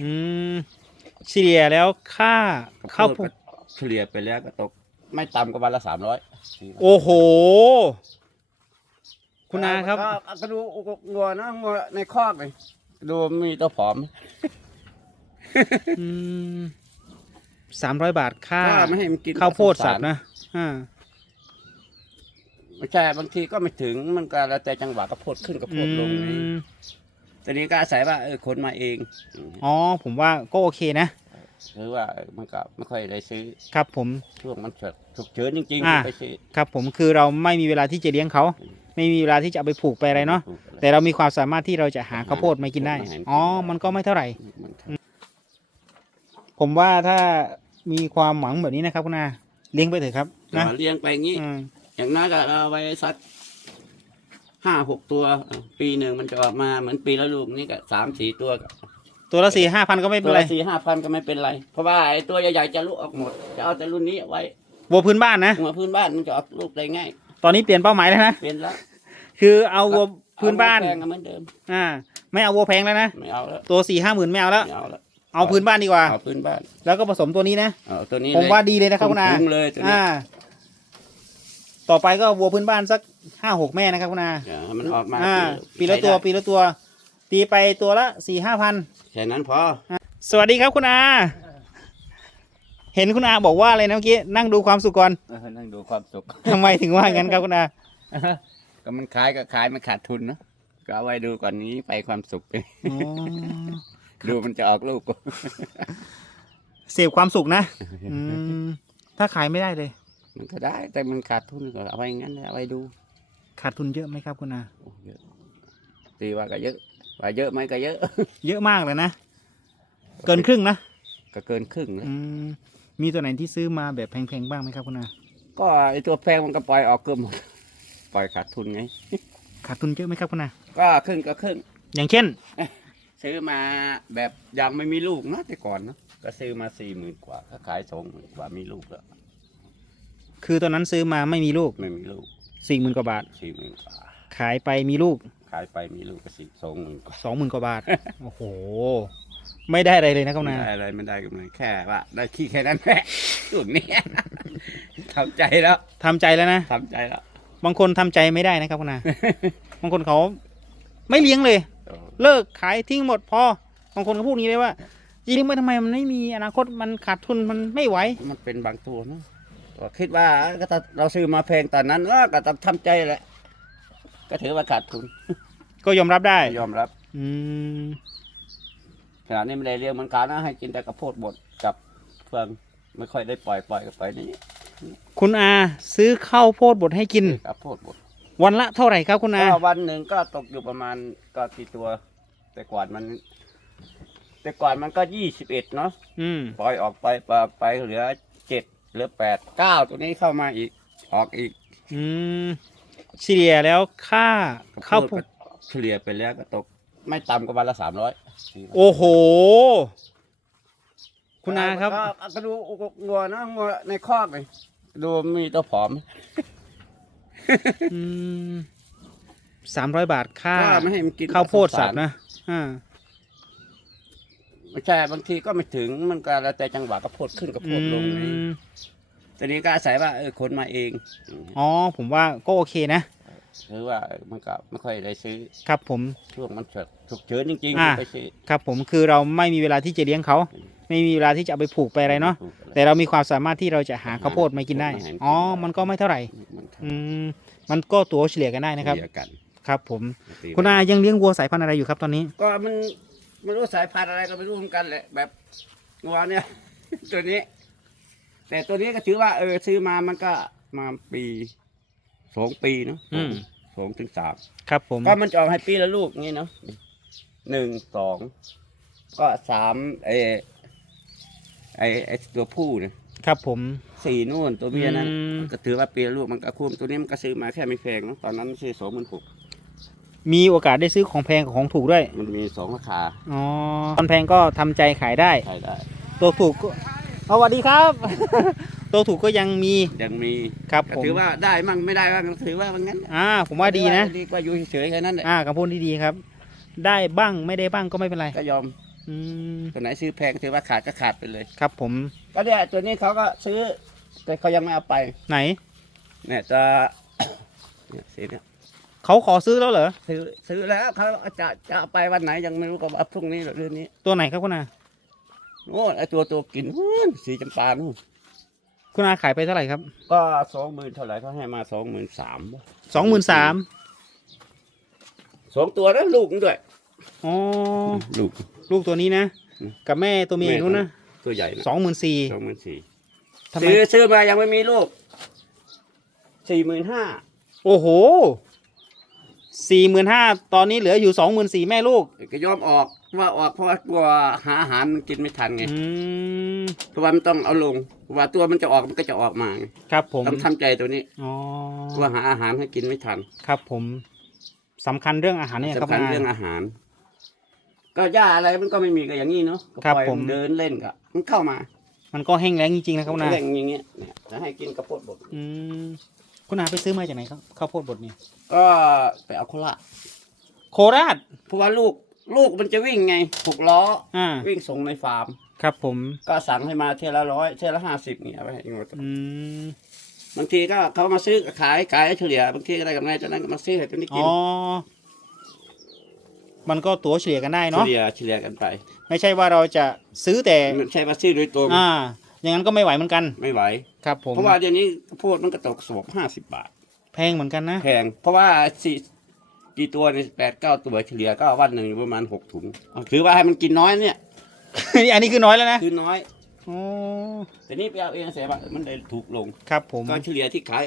อืมเฉลี่ยแล้วค่าข้าวโพดเฉลี่ยไปแล้วก็ตก ไม่ต่ำกว่าวันละสามร้อยโอ้โห คุณอาครับก็ดูงัวนะงัวในคอกเลยดูมีตัวผอมอืมสามร้อยบาทค่าก็ไม่ให้มันกินข้าวโพดสับสงสารนะอ่าไม่ใช่บางทีก็ไม่ถึงมันก็แล้วแต่จังหวะก็โพดขึ้นก็โพอืดลงไงม ตอนนี้ก็อาศัยว่าเออคนมาเองอ๋อผมว่าก็โอเคนะหรือว่าเออมันก็ไม่ค่อยได้ซื้อครับผม ช่วงมันเฉิดฉุกเฉินจริงอ่า ๆไปซื้อครับผมคือเราไม่มีเวลาที่จะเลี้ยงเขา ไม่มีเวลาที่จะเอาไปผูกไปอะไรเนาะแต่เรามีความสามารถที่เราจะหาข้าวโพดมากินได้ อ๋อมันก็ไม่เท่าไหร่ มันก็ผมว่าถ้ามีความหวังแบบนี้นะครับคุณอาเลี้ยงไปเถอะครับนะเลี้ยงไปอย่างนี้ อืมอย่างน้อยก็เอาไว้สัก ห้าหกตัว ปีหนึ่งมันจะออกมาเหมือนปีละลูกนี่ก็สามสี่ตัวก็ตัวละสี่ห้าพันก็ไม่เป็ตันวไรละสี่ห้าพันก็ไม่เป็นไร เพราะว่าไอ้ตัวใหญ่ๆจะลูกออกหมด จะเอาแต่รุ่นนี้เอาไว้วัวพื้นบ้านนะ หัวพื้นบ้านมันจะออกลูกได้ง่าย ตอนนี้เปลี่ยนเป้าหมายแล้วนะ เป็นแล้วคือเอาวัวพื้นบ้าน เอแพงก็เหมือนเดิม อ่า ไม่เอาวัวแพงแล้วนะ ไม่เอาแล้วตัวสี่ห้าหมื่นไม่เอาแล้ว ไม่เอาแล้วเอาพื้นบ้านดีกว่า เอาพื้นบ้านแล้วก็ผสมตัวนี้นะ เอาตัวนี้ผมเลยว่าดีเลยนะครับคุณอาคุ้มๆเลยตัวนี้อ่า ต่อไปก็วัวพื้นบ้านสัก ห้าหกแม่นะครับคุณอาเดี๋ยวให้มันออกมาอ่าปีละตัวปีละตัว ตีไปตัวละสี่ห้าพัน แค่นั้นพอ สวัสดีครับคุณอา เห็นคุณอาบอกว่าอะไรนะเมื่อกี้นั่งดูความสุขก่อน เออนั่งดูความสุข ทำไมถึงว่างั้นครับคุณอา ก็มันขายก็ขายมันขาดทุนเนอะก็เอาไว้ดูก่อนนี้ไปความสุขไปอ๋อดูมันจะออกลูกเสพความสุขนะอืมถ้าขายไม่ได้เลย มันก็ได้แต่มันขาดทุนก็เอาไว้งั้นแหละเอาไว้ดู ขาดทุนเยอะไหมครับคุณอาโอ้เยอะตีว่าก็เยอะว่าเยอะไหมก็เยอะ เยอะมากเลยนะ เกินครึ่งนะก็เกินครึ่งนะอืมมีตัวไหนที่ซื้อมาแบบแพงๆบ้างไหมครับคุณอาก็ไอตัวแพงมันก็ปล่อยออกเกือบหมดปล่อยขาดทุนไง ขาดทุนเยอะไหมครับคุณอาก็ครึ่งก็ครึ่งอย่างเช่น ซื้อมาแบบยังไม่มีลูกนะแต่ก่อนเนอะก็ซื้อมาสี่หมื่นกว่าก็ขายสองหมื่นกว่ามีลูกแล้วคือตอนนั้นซื้อมาไม่มีลูกไม่มีลูก สี่หมื่นกว่าบาท สี่หมื่นกว่าขายไปมีลูกขายไปมีลูกก็สี่สองหมื่นกว่าสองหมื่นกว่าบาท โอ้โห ไม่ได้อะไรเลยนะครับไม่นา ได้อะไรไม่ได้กำไรแค่ว่าได้ขี้แค่นั้นแหละช่วงนี้ทำใจแล้วทำใจแล้วนะ ทำใจแล้วบางคนทำใจไม่ได้นะครับคุณนาบางคนเขาไม่เลี้ยงเลย เออเลิกขายทิ้งหมดพอ บางคนก็พูดอย่างนี้เลยว่าจริงๆไม่ทำไมมันไม่มีอนาคตมันขาดทุนมันไม่ไหว มันเป็นบางตัวเนอะ ก็คิดว่าก็ถ้าเราซื้อมาแพงตอนนั้นเออก็ต้องทำใจแหละ ก็ถือว่าขาดทุน ก็ยอมรับได้ ยอมรับ อืมขณะนี้ไม่ได้เลี้ยงเหมันกันนะให้กินแต่กระโพดบดกับเฟืองไม่ค่อยได้ปล่อยปล่อยกันไปนี่คุณอาซื้อข้าวโพดบดให้กินกระโพดบดวันละเท่าไหร่ครับคุณอาก็วันหนึ่งก็ตกอยู่ประมาณก็กี่ตัว แต่ก่อนมัน แต่ก่อนมันก็ยี่สิบเอ็ดเนาะอืมปล่อยออกไปปล่อยไปเหลือ เจ็ดเหลือแปดเก้าตัวนี้เข้ามาอีก ออกอีกอืมเฉลี่ยแล้วค่าข้าวโพดเฉลี่ยไปแล้วก็ตก ไม่ต่ำกว่าวันละสามร้อยโอ้โห คุณอาครับก็ดูงัวนะงัวในคอกเลยดูมีตัวผอมอืมสามร้อยบาทค่าก็ไม่ให้มันกินข้าวโพดสับสงสารนะอ่า ไม่ใช่บางทีก็ไม่ถึงมันก็แล้วแต่จังหวะก็โพดขึ้นก็โพอืดลงไงมตอนนี้ก็อาศัยว่าเออคนมาเองอ๋อผมว่าก็โอเคนะหรือว่ามันก็ไม่ค่อยได้ซื้อครับผม ช่วงมันเฉิดฉุกเฉินจริงอ่าๆไปซื้อครับผมคือเราไม่มีเวลาที่จะเลี้ยงเขา ไม่มีเวลาที่จะเอาไปผูกไปอะไรเนาะแต่เรามีความสามารถที่เราจะหาข้าวโพดมากินได้ อ๋อ มันก็ไม่เท่าไหร่ มันอืมมันก็ตัวเฉลี่ยกันได้นะครับเดียวกันครับผมตีคุณอายังเลี้ยงวัวสายพันธุ์อะไรอยู่ครับตอนนี้ ก็มัน ไม่รู้สายพันธุ์อะไรก็ไม่รู้เหมือนกันแหละ แบบงัวเนี่ย ตัวนี้ แต่ตัวนี้ก็ถือว่า เออ ซื้อมามันก็มาปีสองปีเนาะอืม สองถึงสามครับผม ก็มันจะออกให้ปีละลูกงี้เนาะหนึ่งสองก็สามไอไอไอตัวผู้เนี่ย ครับผม สี่นู่นตัวเมียนั้นอืม ก็ถือว่าปีละลูกมันก็คุ้มตัวนี้มันก็ซื้อมาแค่ไม่แพงเนาะตอนนั้นซื้อสองหมื่นหก มีโอกาสได้ซื้อของแพงกับของถูกด้วย มันมีสองราคาอ๋อตอนแพงก็ทำใจขายได้ ใช้ได้ ตัวถูกก็เอาสวัสดีครับ ตัวถูกก็ยังมียังมีครับก็ผมถือว่าได้มั่งไม่ได้บ้างก็ถือว่าว่างั้นอ่าผมว่าดีนะ ดีกว่าอยู่เฉยๆแค่นั้นแหละอ่าคำพูดที่ดีครับ ได้บ้างไม่ได้บ้างก็ไม่เป็นไรก็ยอมอืมตัวไหนซื้อแพงถือว่าขาดก็ขาดไปเลย ครับผมก็เนี่ยตัวนี้เขาก็ซื้อ แต่เขายังไม่เอาไปไหน เนี่ยจะ เนี่ยสีเนี่ย เขาขอซื้อแล้วเหรอซื้อซื้อแล้วเขาจะจะเอาไปวันไหนยังไม่รู้กับว่าพรุ่งนี้หรือเรื่องนี้ตัวไหนครับคุณอาโอ้ไอตัวตัวกินนู่นสีจำปานู่นคุณอาขายไปเท่าไหร่ครับก็สองหมื่นเท่าไหร่เขาให้มาสองหมื่นสามสองหมื่นสามสองตัวนะลูกมันด้วยอ๋อลูกลูกตัวนี้นะอืมกับแม่ตัวเมียแม่นู้นนะตัวใหญ่นะสองหมื่นสี่สองหมื่นสี่ทำไมซื้อซื้อมายังไม่มีลูกสี่หมื่นห้าโอ้โห สี่หมื่นห้าตอนนี้เหลืออยู่สองหมื่นสี่แม่ลูกก็ยอมออกว่าออกเพราะว่ากลัวหาอาหารมันกินไม่ทันไงอืมเพราะว่ามันต้องเอาลงเพราะว่าตัวมันจะออกมันก็จะออกมาไงครับผมต้องทำใจตัวนี้อ๋อว่าหาอาหารให้กินไม่ทันครับผมสำคัญเรื่องอาหารเนี่ยครับสำคัญณาเรื่องอาหาร ก็หญ้าอะไรมันก็ไม่มีก็อย่างนี้เนาะก็ครับปล่อยผม นเดินเล่นก็มันเข้ามามันก็แห้งแล้งจริงๆนะครับคุณอาเล่นอย่างเงี้ยเนี่ยจะให้กินกระโพดบดอืม คุณอาไปซื้อมาจากไหนครับข้าวโพดบดเนี่ยก็ไปเอาโคราชโคราชเพราะว่าลูกลูกมันจะวิ่งไงหกล้ออ่าวิ่งส่งในฟาร์ม ครับผม ก็สั่งให้มาเท่าละร้อยเท่าละห้าสิบเนี่ยไปให้หมดอืมบางทีก็เขามาซื้อขายขายเฉลี่ยบางทีก็ได้กำไรจากนั้นก็มาซื้อให้ตัวนี้กิอ๋นอ มันก็ตั๋วเฉลี่ยกันได้เฉเนาะลี่ยเฉลี่ยกันไปไม่ใช่ว่าเราจะซื้อแต่ ไม่ใช่มาซื้อโดยตรง อ่า อย่างนั้นก็ไม่ไหวเหมือนกันไม่ไหว ครับผมเพราะว่าเดี๋ยวนี้ข้าวโพดมันก็ตกสอบห้าสิบบาท แพงเหมือนกันนะ แพง เพราะว่าสี่กี่ตัวในแปดเก้าตัวเฉลี่ยก็วันหนึ่งอยู่ประมาณหกถุงเอาถือว่าให้มันกินน้อยเนี่ย อันนี้คือน้อยแล้วนะคือน้อยโอ้แต่นี่ไปเอาเองเสียบามันได้ถูกลงครับผมก็เฉลี่ยที่ขาย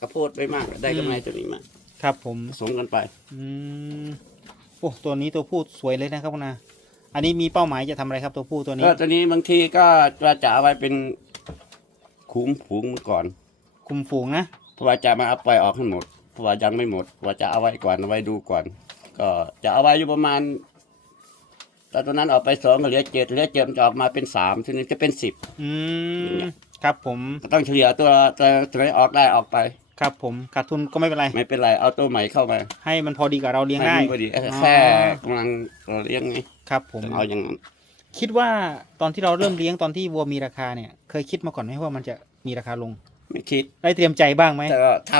กระโพดไปมากได้กำไรตัวนี้มากครับผมผสมกันไป อืมโอ้ตัวนี้ตัวผู้สวยเลยนะครับคุณอา อันนี้มีเป้าหมายจะทำอะไรครับตัวผู้ตัวนี้ก็ตัวนี้บางทีก็จะจะเอาไว้เป็นคุ้มฝูงมันก่อนคุมฝูงนะเพราะว่าจะมาเอาปล่อยออกให้หมดเพราะว่ายังไม่หมดเพราะว่าจะเอาไว้ก่อนเอาไว้ดูก่อน ก็จะเอาไว้อยู่ประมาณแต่ตอนนั้นออกไปสองก็เหลือเจ็ดเหลือเจ็ดมันจะออกมาเป็นสามทีนี้จะเป็นสิบอืมครับผม ก็ต้องเฉลี่ยตัวตัวตัวไหนออกได้ออกไป ครับผมขาดทุนก็ไม่เป็นไร ไม่เป็นไรเอาตัวใหม่เข้ามาให้มันพอดีกับเราเลี้ยงให้ได้มันพอดีอ๋อแค่กำลังเราเลี้ยงไงครับผมเอาอย่างนั้นคิดว่าตอนที่เราเริ่มเลี้ยงตอนที่วัวมีราคาเนี่ย เคยคิดมาก่อนไหมว่ามันจะมีราคาลง ไม่คิด ได้เตรียมใจบ้างไหมแต่ก็ท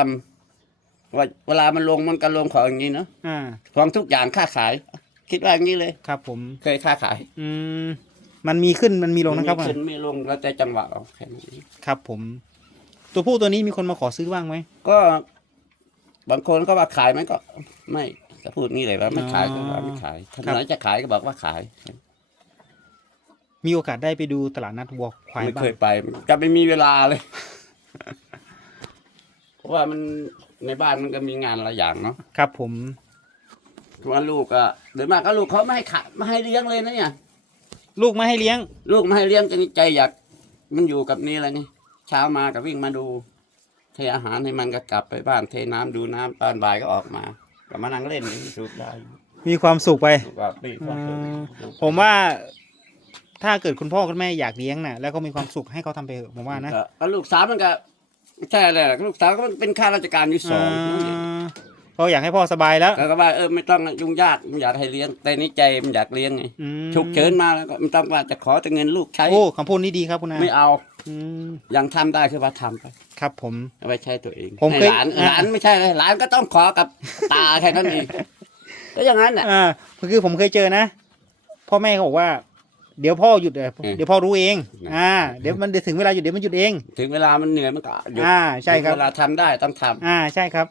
ำว่าเวลามันลงมันก็ลงของอย่างนี้เนาะอ่าของทุกอย่างค่าขาย คิดว่าอย่างนี้เลยครับ ผมเคยค้าขาย อืมมันมีขึ้นมันมีลงนะครับไม่ขึ้นไม่ลงแล้วแต่จังหวะเอาแค่นี้ครับผม ตัวผู้ตัวนี้มีคนมาขอซื้อบ้างไหมก็บางคนก็ว่าขายไหมก็ ไม่จะพูดงี้เลยว่าไม่ขายก็ว่าไม่ขายถ้าไหนจะขายก็บอกว่าขาย มีโอกาสได้ไปดูตลาดนัดวัวควายไม่บ้าเคงยไปก็ไม่มีเวลาเลย เพราะว่ามันในบ้านมันก็มีงานหลายอย่างเนาะครับ ผมว่าลูกก็โดยมากก็ลูกเขาไม่ให้ขายไม่ให้เลี้ยงเลยนะเนี่ย ลูกไม่ให้เลี้ยง ลูกไม่ให้เลี้ยงจนใจอยาก มันอยู่กับนี่อะไรนี่เช้ามาก็วิ่งมาดู เทอาหารให้มันก็กลับไปบ้านเทน้ำดูน้ำตอนบ่ายก็ออกมาก็มานั่งเล่นสูบได้มีความสุขไปลูกก็ปีก็เถอะอืมผมว่า ถ้าเกิดคุณพ่อคุณแม่อยากเลี้ยงน่ะ แล้วก็มีความสุขให้เขาทำไปเถอะผมว่านะก็ก็ลูกสาวมันก็ไม่ใช่อะไรหรอกลูกสาวก็เป็นข้าราชการอยู่สองอ่าก็อยากให้พ่อสบายแล้วแล้วก็ว่าเออไม่ต้องยุ่งยากไม่อยากให้เลี้ยง แต่นี่ใจมันอยากเลี้ยงไงอืมฉุกเฉินมาแล้วก็ไม่ต้องว่าจะขอแต่เงินลูกใช้โอ้คำพูดนี้ดีครับคุณอาไม่เอา อืมยังทำได้คือว่าทำไปครับผม เอาไว้ใช้ตัวเองผมให้เคยหลานอ่า หลานไม่ใช่เลยหลานก็ต้องขอกับตาแค่นั้นเองก็อย่างนั้นน่ะอ่าคือผมเคยเจอนะพ่อแม่เขาบอกว่า เดี๋ยวพ่อหยุดเดี๋ยวเออเดี๋ยวพ่อรู้เอง นะ อ่า เดี๋ยวมันเดี๋ยวถึงเวลาหยุดเดี๋ยวมันหยุดเอง ถึงเวลามันเหนื่อยมันก็หยุดอ่าใช่ครับเวลาทำได้ต้องทำอ่าใช่ครับ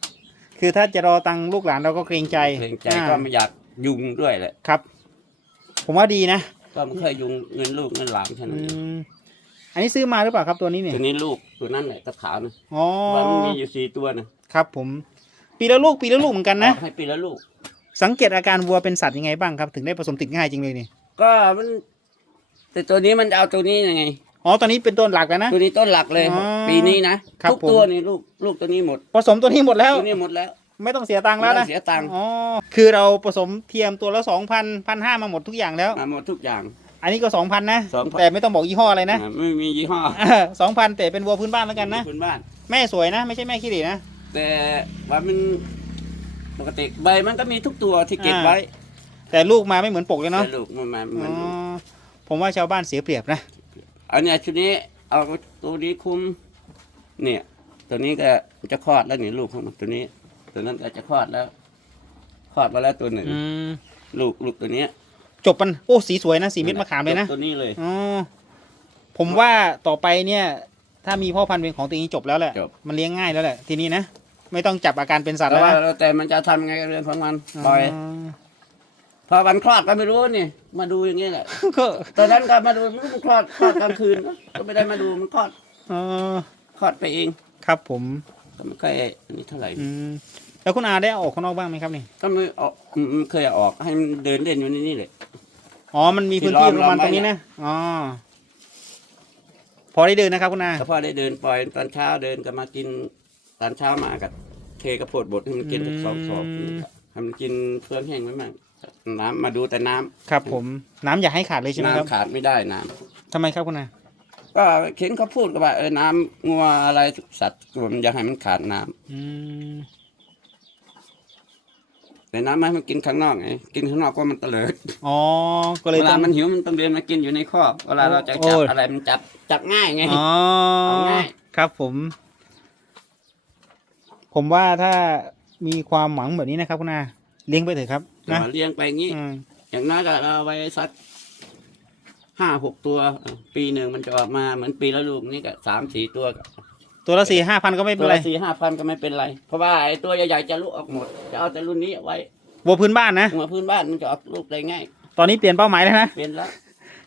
คือถ้าจะรอตังค์ลูกหลานเราก็เกรงใจเกรงใจอ่าก็ไม่อยากยุ่งด้วยแหละ ครับ ผมว่าดีนะก็ไม่เคยยุ่งเงินลูกเงินหลานแค่อืนั้นเองม อันนี้ซื้อมาหรือเปล่าครับตัวนี้เนี่ย ตัวนี้ลูกตัวนั้นแหละตะขาวนะอ๋อ ว่ามันมีอยู่สี่ตัวนะครับผม ปีละลูกปีละลูกเหมือนกันนะ ออกให้ปีละลูก สังเกตอาการวัวเป็นสัตว์ยังไงบ้างครับ ถึงได้ผสมติดง่ายจริงเลยนี่ ก็มัน แต่ตัวนี้มันจะเอาตัวนี้ยังไง อ๋อ ตอนนี้เป็นต้นหลักแล้วนะ ตัวนี้ต้นหลักเลย อ๋อปีนี้นะครับทุกผม ตัวนี่ลูกลูกตัวนี้หมด ผสมตัวนี้หมดแล้ว ตัวนี้หมดแล้วไม่ต้องเสียตังค์แล้วไม่ต้อนะงเสียตังค์อ๋อ คือเราผสมเทียมตัวละสองพันพันห้ามาหมดทุกอย่างแล้ว มาหมดทุกอย่าง อันนี้ก็สองพันนะ 2,000 แต่ไม่ต้องบอกยี่ห้ออะไรนะอ่าไม่มียี่ห้อสองพันแต่เป็นวัวพื้นบ้านแล้วกันนะ พื้นบ้าน แม่สวยนะ ไม่ใช่แม่ขี้เหร่นะ แต่ว่ามันปกติใบมันก็มีทุกตัวที่เก็บอ่าไว้แต่ลูกมาไม่เหมือนปกเลยเนาะแต่ลูกมันมาเหมือ๋อนลูกอผมว่าชาวบ้านเสียเปรียบนะ อันเนี้ยชุดนี้เอาตัวนี้คุม เนี่ย ตัวนี้ก็จะคลอดแล้วนี่ลูกของมันตัวนี้ ตัวนั้นก็จะคลอดแล้ว คลอดมาแล้วตัวหนึ่ง อืม ลูกลูกตัวเนี้ย จบมันโอ้สีสวยนะสีเม็ดมะขามเลยนะตัวนี้เลยอ๋อผมว่าต่อไปเนี่ย ถ้ามีพ่อพันธุ์เป็นของตัวเองจบแล้วแหละจบ มันเลี้ยงง่ายแล้วแหละทีนี้นะไม่ต้องจับอาการเป็นสัตว์แต่แล้วว่านะแต่มันจะทำยังไงกับเรื่องของมันปล่อยอ๋อพอวันคลอดก็ไม่รู้นี่ มาดูอย่างนี้แหละก็ตอนนั้นก็มาดูมันคลอดคลอดกลางคืนก็ไม่ได้มาดูมันคลอดเออคลอดไปเองครับผมก็ไม่ค่อยอันนี้เท่าไหร่อืมแล้วคุณอาได้เอาออกข้างนอกบ้างไหมครับนี่ก็ไม่ออกอืมเคยเอาออกให้มันเดินเล่นอยู่ในนี่เลย อ๋อมันมีพื้นที่ประมาณตรงนี้นะอ๋อพอได้เดินนะครับคุณอาแต่พอได้เดินปล่อยตอนเช้าเดินก็มากินตอนเช้ามากับเทกระโพดบดให้มันกินสักสองสอบให้มันกินเพื่อนแห้งไว้มั่งน้ำมาดูแต่น้ำครับผมน้ำอย่าให้ขาดเลยใช่ไหมครับน้ำขาดไม่ได้น้ทำไมครับคุณอาำก็เข็นเขาพูดกันว่าเออน้ำงัวอะไรสัตว์มันอยากให้มันขาดน้ำอืม แต่น้ำไม่ให้มันกินข้างนอกไงกินข้างนอกก็มันเตลิดอ๋อ ก็เลยเวต้ลาอง มันหิวมันต้องเดินมากินอยู่ในคอกเวลาเราจะโอ้จับโอ้อะไรมันจับจับง่ายไง อ๋อ เอาง่าย ครับผม ผมว่าถ้ามีความหวังแบบนี้นะครับคุณอาเลี้ยงไปเถอะครับแต่นะว่าเลี้ยงไปงี้ อืมอย่างน้อยก็เอาไว้สักห้าหกตัว ปีหนึ่งมันจะออกมาเหมือนปีละลูกนี่ก็สามสี่ตัวก็ ตัวละสี่ห้าพันก็ไม่เป็ตันวไรละสี่ห้าพันก็ไม่เป็นไร เพราะว่าไอ้ตัวใหญ่ๆจะลูกออกหมด จะเอาแต่รุ่นนี้เอาไว้วัวพื้นบ้านนะ หัวพื้นบ้านมันจะออกลูกได้ง่าย ตอนนี้เปลี่ยนเป้าหมายแล้วนะ เป็นแล้ว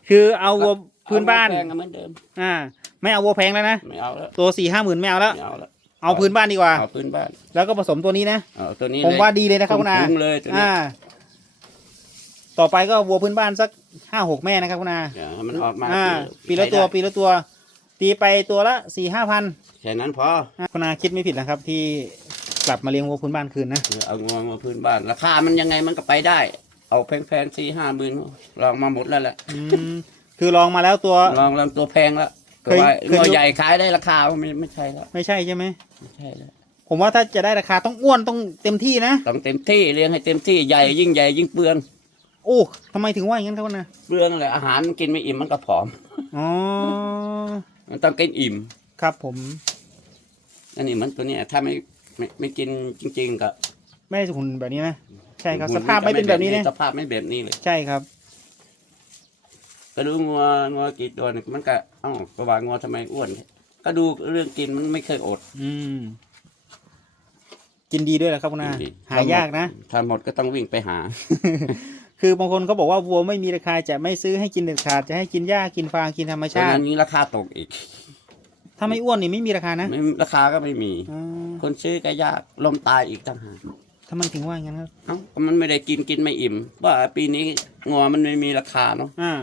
คือเอาวัวพื้นบ้านเอแพงก็เหมือนเดิม อ่าไม่เอาวัวแพงแล้วนะ ไม่เอาแล้วตัวสี่ห้าหมื่นไม่เอาแล้ว ไม่เอาแล้วเอาพื้นบ้านดีกว่า เอาพื้นบ้านแล้วก็ผสมตัวนี้นะ เอาตัวนี้ผมเลยว่าดีเลยนะครับคุณอา คุ้มๆเลยตัวนี้อ่า ต่อไปก็วัวพื้นบ้านสักห้าหกแม่นะครับคุณอาเดี๋ยวให้มันออกมาอ่า ปีละตัวใช้ได้ปีละตัว ตีไปตัวละสี่ห้าพันแค่นั้นพอคุณอาคิดไม่ผิดนะครับ ที่กลับมาเลี้ยงวัวพื้นบ้านคืนนะเอางวงมาพื้นบ้าน ราคามันยังไงมันก็ไปได้ เอาแพงๆสี่ห้าหมื่นลองมาหมดแล้วแหละอืมคือลองมาแล้วตัวลองลองตัวแพงแล้วเคยตัวเคยตัวดูใหญ่ขายได้ราคาไม่ไม่ใช่แล้วไม่ใช่ใช่ไหมไม่ใช่แล้วผมว่าถ้าจะได้ราคาต้องอ้วนต้องเต็มที่นะต้องเต็มที่เลี้ยงให้เต็มที่ใหญ่ยิ่งใหญ่ยิ่งเปลืองโอ้ทำไมถึงว่าอย่างนั้นครับคุณอาเปลืองเลยอาหารมันกินไม่อิ่มมันก็ผอมอ๋อ มันต้องกินอิ่ม ครับผม อันนี้มันตัวเนี้ยถ้าไม่ไม่ไม่กินจริง ๆ ก็ไม่ได้หุ่นแบบนี้นะ ใช่ครับหุ่สภาพไม่เป็นแบบนี้นะสภาพไม่แบบนี้เลย ใช่ครับ ก็ดูงัวงัวกี่ตัวเนี่ยมันก็เอ้าก็ว่างัวทำไมอ้วน ก็ดูเรื่องกินมันไม่เคยอด อืมกินดีด้วยเหรอครับคุณอากินดีหายากนะถ้าหมดก็ต้องวิ่งไปหา คือบางคนเขาบอกว่าวัวไม่มีราคาจะไม่ซื้อให้กินเด็ดขาดจะให้กินหญ้ากินฟางกินธรรมฉะชาตินั้นนี้ราคาตกอีก ถ้าไม่อ้วนนี่ไม่มีราคานะไม่ราคาก็ไม่มีอ๋อคนซื้อก็ยากลมตายอีกต่างหากทำไมถึงว่าอย่างนั้นครับ เอ้าก็มันไม่ได้กินกินไม่อิ่มว่าปีนี้งัวมันไม่มีราคาเนาะอ่า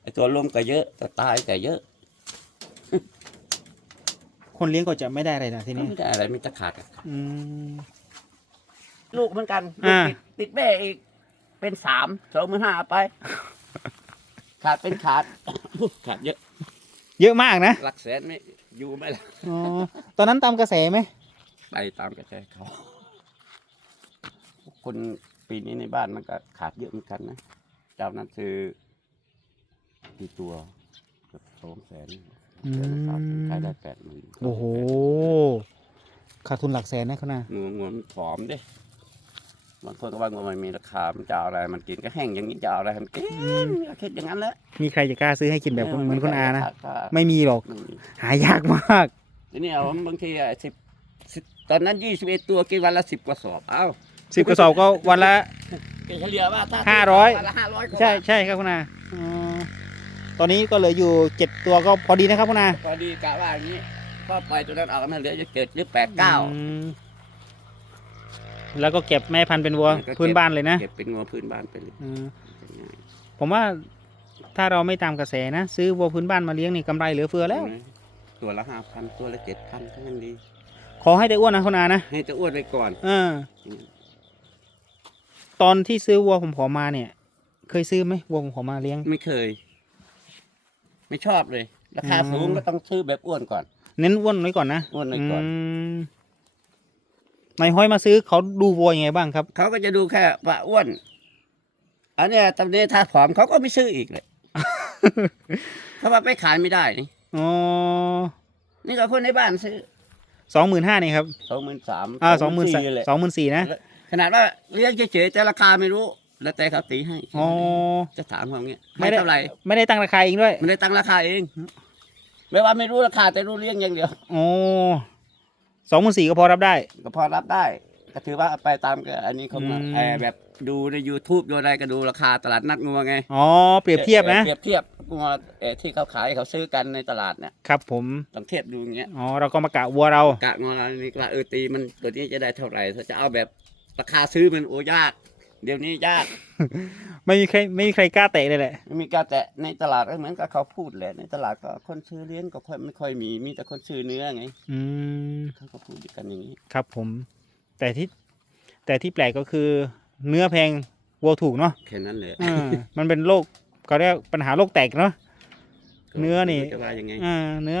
ไอตัวลมก็เยอะแต่ตายก็เยอะคนเลี้ยงก็จะไม่ได้อะไรนะทีนี้ไม่ได้อะไรมีแตะขาดอะ อืม ลูกเหมือนกันอ่า ติดติดแม่อีก เป็นสามสองหมื่นห้าไป ขาดเป็นขาด ขาดเยอะ เยอะมากนะหลักแสนไม่อยู่ไม่ละอ๋อตอนนั้นตามกระแสไหมไปตามกระแสเขา คนปีนี้ในบ้านมันก็ขาดเยอะเหมือนกันนะเจ้านั้นคือกี่ตัวเกือบสองแสนอืเดือนละสามมขายได้แปดหมื่นโอ้โหขาดทุนหลักแสนนะคุณอางูงูมันผอมเด้ บางคนก็ว่างูมันมีราคา มันจะเอาอะไร มันกินก็แห้งอย่างนี้จะเอาอะไรมันกินอยากคิดอย่างนั้นแหละมีใครจะกล้าซื้อให้กินแบบเหมือนคุณอานะก็ไม่มีหรอกไม่มีหายากมาก ทีนี้เอาบางทีอะสิบสิบตอนนั้นยี่สิบเอ็ดตัวกินวันละสิบกระสอบ เอ้าสิบกระสอบก็วันละเฉลี่ยว่าถ้าห้าร้อยวันละห้าร้อยกว่าใช่ใช่ครับคุณอาอ๋อตอนนี้ก็เหลืออยู่เจ็ดตัวก็พอดีนะครับคุณอาพอดีกะว่าอย่างนี้ก็ปล่อยตัวนั้นออกมาเหลือจะเกิดหรือแปดเก้าอืม แล้วก็เก็บแม่พันธุ์เป็นวัวก็เก็บพื้นบ้านเลยนะเก็บเป็นงัวพื้นบ้านไปเลยอืมผมว่าถ้าเราไม่ตามกระแสนะ ซื้อวัวพื้นบ้านมาเลี้ยงนี่กำไรเหลือเฟือแล้ว ตัวละห้าพันตัวละเจ็ดพันทั้งนั้นดี ขอให้ได้อ้วนนะคุณอานะให้จะอ้วนไปก่อน เออตอนที่ซื้อวัวผมขอมาเนี่ย เคยซื้อไหมวัวผมขอมาเลี้ยง ไม่เคย ไม่ชอบเลย ราคาอืม สูงก็ต้องซื้อแบบอ้วนก่อน เน้นอ้วนไว้ก่อนนะอ้วนไว้ก่อน ม นายห้อยมาซื้อเขาดูวัวยังไงบ้างครับ เขาก็จะดูแค่ว่าอ้วน อันเนี้ยตอนนี้ถ้าผอมเขาก็ไม่ซื้ออีกเลย เขาว่าไปขายไม่ได้นี่อ๋อนี่ก็คนในบ้านซื้อสองหมื่นห้านี่ครับสองหมื่นสามอ่าสองหมื่นเลยสองหมื่นสี่นะ ขนาดว่าเลี้ยงเฉยๆแต่ราคาไม่รู้ แล้วแต่เขาตีให้อ๋อจะถามเขาอย่างเงี้ยไม่ไม่ได้เท่าไหร่ไม่ได้ตั้งราคาเองด้วย ไม่ได้ตั้งราคาเอง ไม่ว่าไม่รู้ราคาแต่รู้เลี้ยงอย่างเดียวอ๋อ สองหมื่นสี่ก็พอรับได้ ก็พอรับได้ ก็ถือว่าไปตามกับอันนี้เขามาอืม เอ่อแบบดูใน YouTube ดูอะไรก็ดูราคาตลาดนัดงัวไงอ๋อเปรียบเทียบนะเปรียบเทียบงัวเอ่อที่เขาขายเขาซื้อกันในตลาดเนี่ยครับผมต้องเทียบดูอย่างเงี้ยอ๋อเราก็มากะวัวเรา กะงัวเรานี่ว่าเออตีมันตัวนี้จะได้เท่าไหร่ถ้าจะเอาแบบราคาซื้อมันโอ้ยาก เดี๋ยวนี้ยาก ไม่มีใครไม่มีใครกล้าเตะเลยแหละไม่มีการแต่ในตลาดก็เหมือนกับเขาพูดแหละ ในตลาดก็คนซื้อเลี้ยงก็ค่อยไม่ค่อยมี มีแต่คนซื้อเนื้อไงอืม เขาก็พูดกันอย่างนี้ ครับผม แต่ที่แต่ที่แปลกก็คือเนื้อแพงวัวถูกเนาะแค่นั้นเลยอ่ามันเป็นโรคเขาเรียกปัญหาโรคแตกเนาะ เนื้อนี่จะว่ายังไงอ่าเนื้อ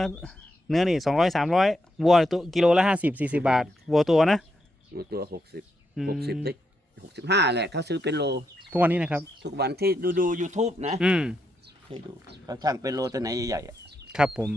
เนื้อนี่สองร้อยสามร้อยวัวตัวกิโลละห้าสิบสี่สิบาทวัวตัวนะหมูตัวหกสิบอืมหกสิบได้ หกสิบห้าแหละเขาซื้อเป็นโล ทุกวันนี้นะครับ ทุกวันที่ดูดู YouTube นะอืมเคยดูเขาช่างเป็นโลตัวไหนใหญ่ๆอะ ครับผม